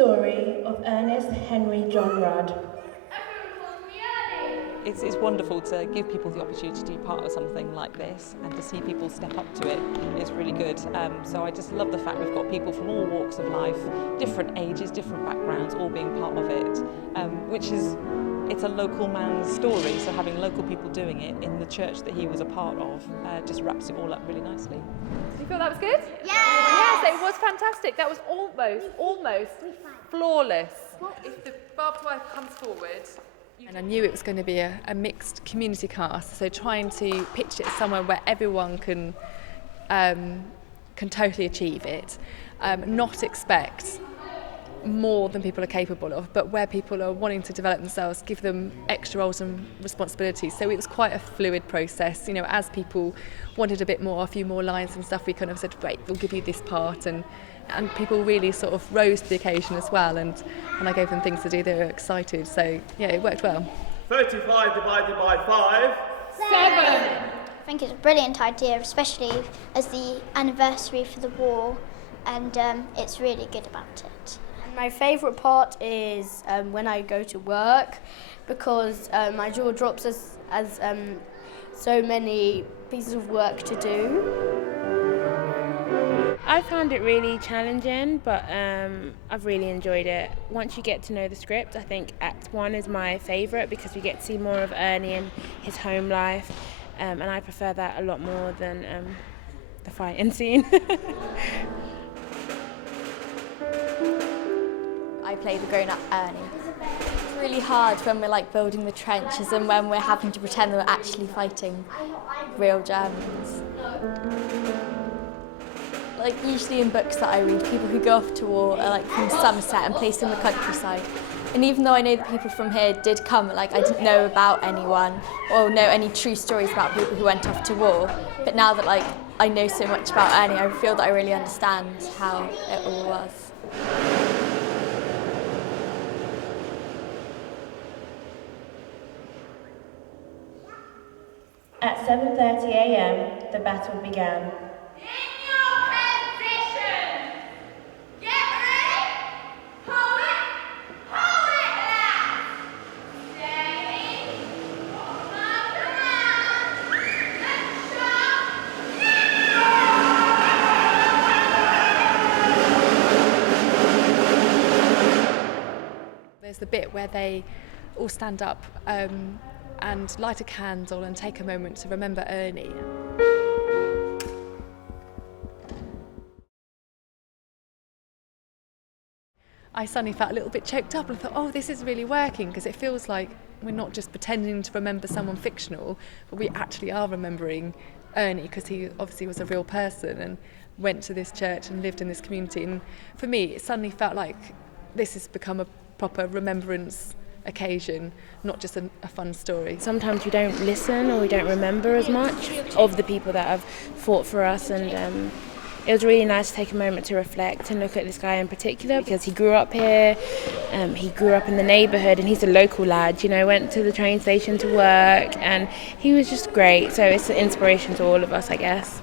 story of Ernest Henry John Rudd. It's wonderful to give people the opportunity to be part of something like this and to see people step up to it. It's really good. So I just love the fact we've got people from all walks of life, different ages, different backgrounds, all being part of it, it's a local man's story, so having local people doing it in the church that he was a part of just wraps it all up really nicely. Do you feel that was good? Yes! Yes, it was fantastic. That was almost flawless. If the barbed wire comes forward... And I knew it was going to be a mixed community cast, so trying to pitch it somewhere where everyone can totally achieve it, not expect more than people are capable of, but where people are wanting to develop themselves, give them extra roles and responsibilities. So it was quite a fluid process. You know, as people wanted a bit more, a few more lines and stuff, we kind of said, great, we'll give you this part, and people really sort of rose to the occasion as well, and I gave them things to do. They were excited, so yeah, it worked well. 35 divided by 5. 7. I think it's a brilliant idea, especially as the anniversary for the war, and it's really good about it. My favourite part is when I go to work, because my jaw drops as so many pieces of work to do. I found it really challenging, but I've really enjoyed it. Once you get to know the script, I think Act 1 is my favourite because we get to see more of Ernie and his home life, and I prefer that a lot more than the fighting scene. I play the grown-up Ernie. It's really hard when we're like building the trenches and when we're having to pretend that we're actually fighting real Germans. Like usually in books that I read, people who go off to war are like from Somerset and placed in the countryside. And even though I know that people from here did come, like I didn't know about anyone or know any true stories about people who went off to war. But now that like I know so much about Ernie, I feel that I really understand how it all was. At 7:30 a.m, the battle began. There's the bit where they all stand up and light a candle and take a moment to remember Ernie. I suddenly felt a little bit choked up and I thought, oh, this is really working, because it feels like we're not just pretending to remember someone fictional, but we actually are remembering Ernie, because he obviously was a real person and went to this church and lived in this community. And for me, it suddenly felt like this has become a proper remembrance occasion, not just a fun story. Sometimes we don't listen or we don't remember as much of the people that have fought for us, and it was really nice to take a moment to reflect and look at this guy in particular, because he grew up here, he grew up in the neighbourhood, and he's a local lad, you know, went to the train station to work, and he was just great, so it's an inspiration to all of us, I guess.